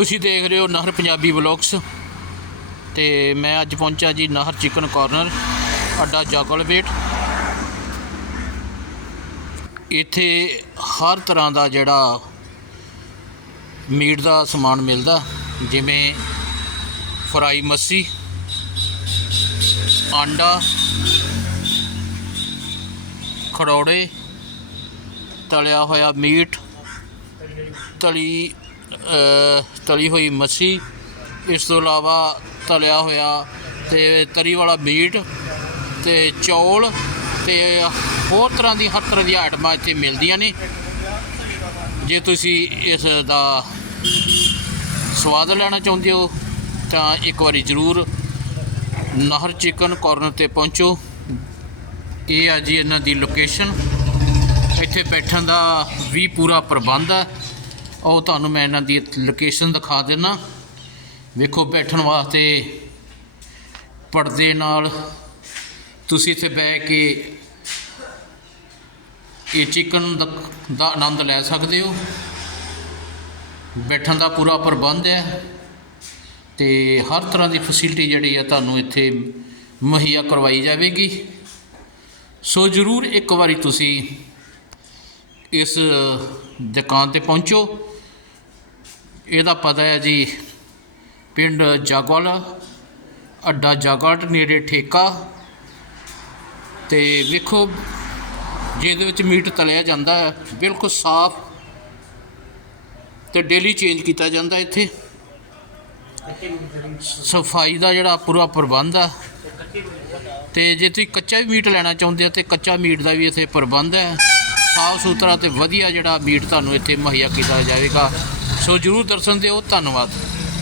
ਤੁਸੀਂ ਦੇਖ ਰਹੇ ਹੋ ਨਹਿਰ ਪੰਜਾਬੀ ਵਲੌਗਸ ਤੇ ਮੈਂ ਅੱਜ ਪਹੁੰਚਿਆ ਜੀ ਨਹਿਰ ਚਿਕਨ ਕਾਰਨਰ, ਅੱਡਾ ਜਾਗਲਵੇਟ ਇੱਥੇ ਹਰ ਤਰ੍ਹਾਂ ਦਾ ਜਿਹੜਾ ਮੀਟ ਦਾ ਸਮਾਨ ਮਿਲਦਾ, ਜਿਵੇਂ ਫਰਾਈ ਮੱਸੀ, ਆਂਡਾ, ਖੜੋੜੇ, ਤਲਿਆ ਹੋਇਆ ਮੀਟ, ਤਲੀ ਤਲੀ ਹੋਈ ਮੱਛੀ, ਇਸ ਤੋਂ ਇਲਾਵਾ ਤਲਿਆ ਹੋਇਆ ਤੇ ਤਰੀ ਵਾਲਾ ਮੀਟ ਤੇ ਚੌਲ ਤੇ ਹੋਰ ਤਰ੍ਹਾਂ ਦੀ ਹਰ ਤਰ੍ਹਾਂ ਦੀਆਂ ਆਈਟਮਾਂ ਇੱਥੇ ਮਿਲਦੀਆਂ ਨੇ। ਜੇ ਤੁਸੀਂ ਇਸ ਦਾ ਸਵਾਦ ਲੈਣਾ ਚਾਹੁੰਦੇ ਹੋ, ਤਾਂ ਇੱਕ ਵਾਰੀ ਜ਼ਰੂਰ ਨਹਰ ਚਿਕਨ ਕਾਰਨਰ ਤੇ ਪਹੁੰਚੋ। ਇਹ ਆ ਜੀ ਇਹਨਾਂ ਦੀ ਲੋਕੇਸ਼ਨ ਇੱਥੇ ਬੈਠਣ ਦਾ ਵੀ ਪੂਰਾ ਪ੍ਰਬੰਧ ਹੈ। ਉਹ ਤੁਹਾਨੂੰ ਮੈਂ ਇਹਨਾਂ ਦੀ ਲੋਕੇਸ਼ਨ ਦਿਖਾ ਦਿੰਨਾ। ਵੇਖੋ, ਬੈਠਣ ਵਾਸਤੇ ਪਰਦੇ ਨਾਲ ਤੁਸੀਂ ਇੱਥੇ ਬਹਿ ਕੇ ਇਹ ਚਿਕਨ ਦਾ ਆਨੰਦ ਲੈ ਸਕਦੇ ਹੋ। ਬੈਠਣ ਦਾ ਪੂਰਾ ਪ੍ਰਬੰਧ ਹੈ ਤੇ ਹਰ ਤਰ੍ਹਾਂ ਦੀ ਫੈਸਿਲਿਟੀ ਜਿਹੜੀ ਆ ਤੁਹਾਨੂੰ ਇੱਥੇ ਮੁਹੱਈਆ ਕਰਵਾਈ ਜਾਵੇਗੀ। ਸੋ ਜ਼ਰੂਰ ਇੱਕ ਵਾਰੀ ਤੁਸੀਂ ਇਸ ਦੁਕਾਨ ਤੇ ਪਹੁੰਚੋ। ਇਹਦਾ ਪਤਾ ਹੈ ਜੀ, ਪਿੰਡ ਜਾਗਵਾਲਾ ਅੱਡਾ ਜਾਗਾਟ ਨੇੜੇ ਠੇਕਾ। ਤੇ ਵੇਖੋ ਜਿਹਦੇ ਵਿੱਚ ਮੀਟ ਤਲਿਆ ਜਾਂਦਾ ਹੈ, ਬਿਲਕੁਲ ਸਾਫ਼ ਤੇ ਡੇਲੀ ਚੇਂਜ ਕੀਤਾ ਜਾਂਦਾ ਇੱਥੇ। ਸਫ਼ਾਈ ਦਾ ਜਿਹੜਾ ਪੂਰਾ ਪ੍ਰਬੰਧ ਆ ਤੇ ਜੇ ਤੁਸੀਂ ਕੱਚਾ ਵੀ ਮੀਟ ਲੈਣਾ ਚਾਹੁੰਦੇ ਹੋ, ਤੇ ਕੱਚਾ ਮੀਟ ਦਾ ਵੀ ਇੱਥੇ ਪ੍ਰਬੰਧ ਹੈ। ਸਾਫ਼ ਸੁਥਰਾ ਤੇ ਵਧੀਆ ਜਿਹੜਾ ਮੀਟ ਤੁਹਾਨੂੰ ਇੱਥੇ ਮੁਹੱਈਆ ਕੀਤਾ ਜਾਵੇਗਾ। ਸੋ ਜਰੂਰ ਦਰਸ਼ਨ ਦਿਓ ਧੰਨਵਾਦ।